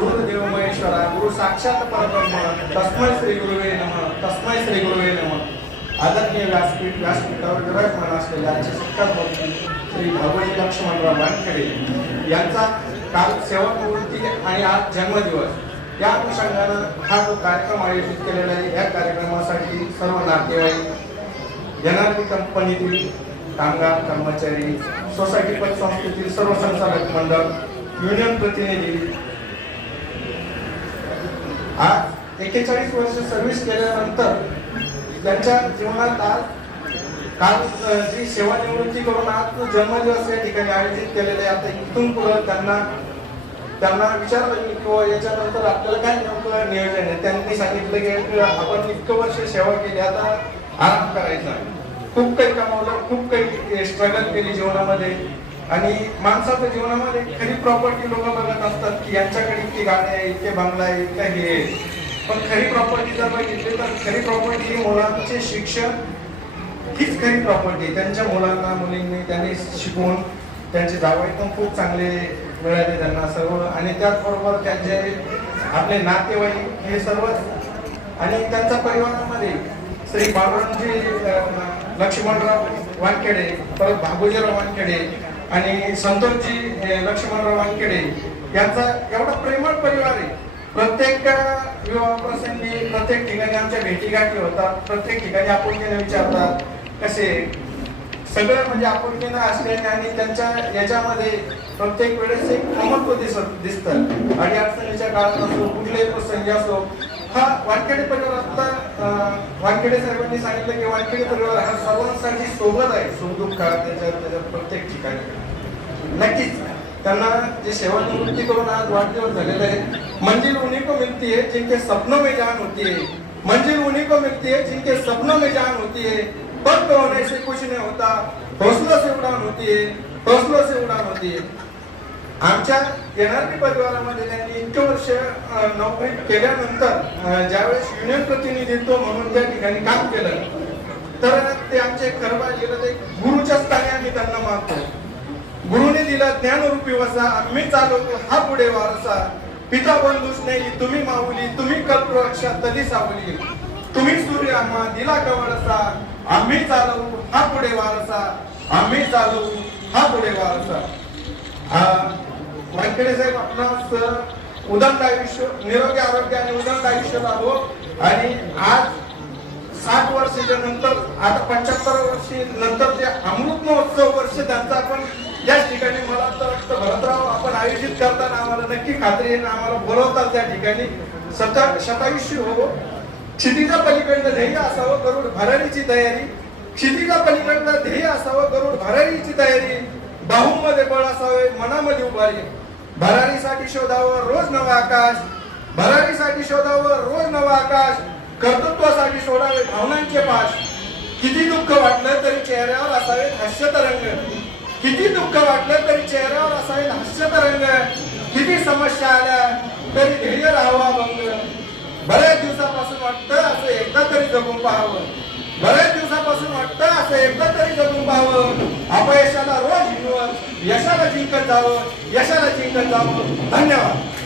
गुरुदेव महेश्वरा गुरु साक्षात परब्रह्म तस्मै श्री गुरुवे नमः तस्मै श्री गुरुवे नमः। आदरणीय व्यासपीठावर विराजमान असलेले आजचे सत्कार मूर्ती श्री भगवती लक्ष्मणराव वानखेडे यांचा काल सेवानिवृत्ती आणि आज जन्मदिवस या अनुषंगाने हा जो कार्यक्रम आयोजित केलेला आहे। या कार्यक्रमासाठी सर्व नातेवाईक एनआरबी कंपनीतील कामगार कर्मचारी सोसायटी पतसंस्थेतील सर्व संचालक मंडळ युनियन प्रतिनिधी आज 41 वर्ष सर्व्हिस केल्यानंतर त्यांच्या जीवनात आज काल जी सेवानिवृत्ती करून आज जन्मदिवस या ठिकाणी आयोजित केलेले आहे। आता इथून पुढे त्यांना विचारलं किंवा याच्यानंतर आपल्याला काय नेमकं नियोजन आहे। त्यांनी सांगितलं की आपण इतकं वर्ष सेवा केली, आता आराम करायचा। खूप काही कमावलं, खूप काही स्ट्रगल केली जीवनामध्ये आणि माणसाच्या जीवनामध्ये खरी प्रॉपर्टी लोक बघत असतात की यांच्याकडे इतकी गाडी आहे, इतके बंगला आहे, इतकं हे आहे। पण खरी प्रॉपर्टी जर बघितली तर खरी प्रॉपर्टी ही मुलांचे शिक्षण हीच खरी प्रॉपर्टी। त्यांच्या मुलांना मुलींनी त्यांनी शिकवून त्यांचे जावई पण खूप चांगले मिळाले त्यांना सर्व, आणि त्याचबरोबर त्यांचे आपले नातेवाईक हे सर्व आणि त्यांच्या परिवारामध्ये श्री बाळरामजी लक्ष्मणराव वानखेडे, परत भागोजीराव वानखेडे आणि संतोषजी लक्ष्मणराव वानखेडे यांचा एवढा प्रेमळ परिवार आहे। प्रत्येक विवाह प्रसंगी प्रत्येक ठिकाणी आमच्या भेटीगाठी होतात, प्रत्येक ठिकाणी आपुलकीने विचारतात कसे, सगळं म्हणजे आपुलकीने असल्याने आणि त्यांच्या याच्यामध्ये प्रत्येक वेळेस एक महत्व दिसतं। अडीअडचणीच्या काळात असो, कुठल्याही प्रसंगी असो, हा वानखेडे परिवार आता वानखेडे साहेबांनी सांगितलं की वानखेडे परिवार हा सर्वांसाठी सोबत आहे, सुखदुःख त्याच्या प्रत्येक ठिकाणी। नक्कीच त्यांना जे सेवानिवृत्ती करून आज वाढदिवस झालेला आहे। मंजिल उन्हीं को मिलती है जिनके सपनों में जान होती है, मंजिल उन्हीं को मिलती है जिनके सपनों में जान होती है। पद पे होने से कुछ नहीं होता, हौसलों से उड़ान होती है, हौसलों से उड़ान होती है। आमच्या एनआरबी परिवारामध्ये त्यांनी इतके वर्ष नोकरी केल्यानंतर ज्यावेळेस युनियन प्रतिनिधित्व म्हणून त्या ठिकाणी काम केलं, तर ते आमचे खरं पाहिलं ते गुरुच्या स्थानी आम्ही त्यांना मानतो। गुरुने दिला ज्ञानरूपी वसा, आम्ही चालवतो हा पुढे वारसा। पिता बंधूच नाही तुम्ही माऊली, तुम्ही कल्पवृक्षा तली सावली, तुम्ही सूर्य आम्हा दिला कवळसा, आम्ही चालवू हा पुढे वारसा, आम्ही चालवू हा पुढे वारसा। वानखेडे साहेब आपणास उदंड आयुष्य, निरोगी आरोग्य आणि उदंड आयुष्य लाभो। आणि आज 60 वर्षाच्या नंतर आता 75 वर्षी नंतर जे अमृत महोत्सव वर्ष त्यांचा आपण याच ठिकाणी मला तर वाटतं भरतराव आपण आयोजित करताना आम्हाला नक्की खात्री आहे, आम्हाला बोलवतात त्या ठिकाणी। शतायुष्य हो, क्षितिजा पलीकडलं ध्येय असावं गरुड भरारीची तयारी, क्षितिजा पलीकडलं ध्येय असावं गरुड भरारीची तयारी। बाहूमध्ये बळ असावे, मनामध्ये उभारी, भरारीसाठी शोधावं रोज नवं आकाश, भरारीसाठी शोधावं रोज नवं आकाश, कर्तृत्वासाठी सोडावे भावनांचे पाश। किती दुःख वाटलं तरी चेहऱ्यावर असावे हास्य तरंग, किती दुःख वाटलं तरी चेहऱ्यावर असावे हास्य तरंग, किती समस्या आल्या तरी ध्येय राहावा भंग। बऱ्याच दिवसापासून वाटतं असं एकदा तरी जगून पाहावं, बऱ्याच दिवसापासून वाटतं असं एकदा तरी जगून पाहावं। अपयशाला रोज हिंदवं, यशाला जिंकत जावं, यशाला जिंकत जावं। धन्यवाद।